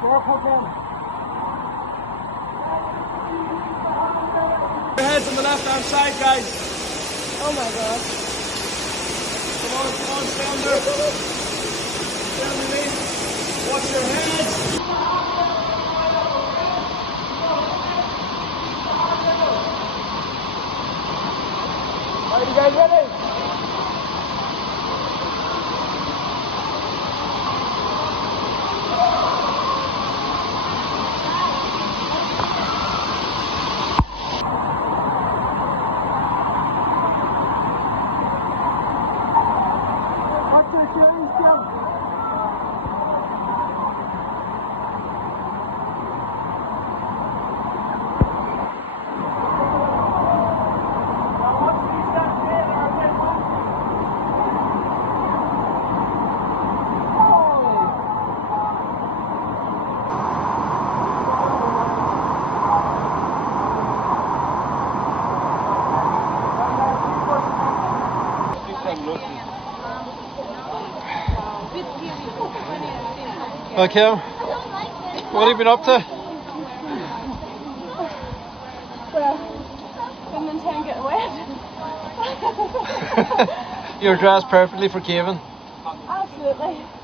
Careful, Ben. Your heads on the left hand side, guys. Oh my god. Come on, stay under. Stay underneath. Watch your heads. Are you guys ready? Watch your cheering skills. Okay, what have you been up to? Well, didn't intend to get wet. You're dressed perfectly for caving. Absolutely.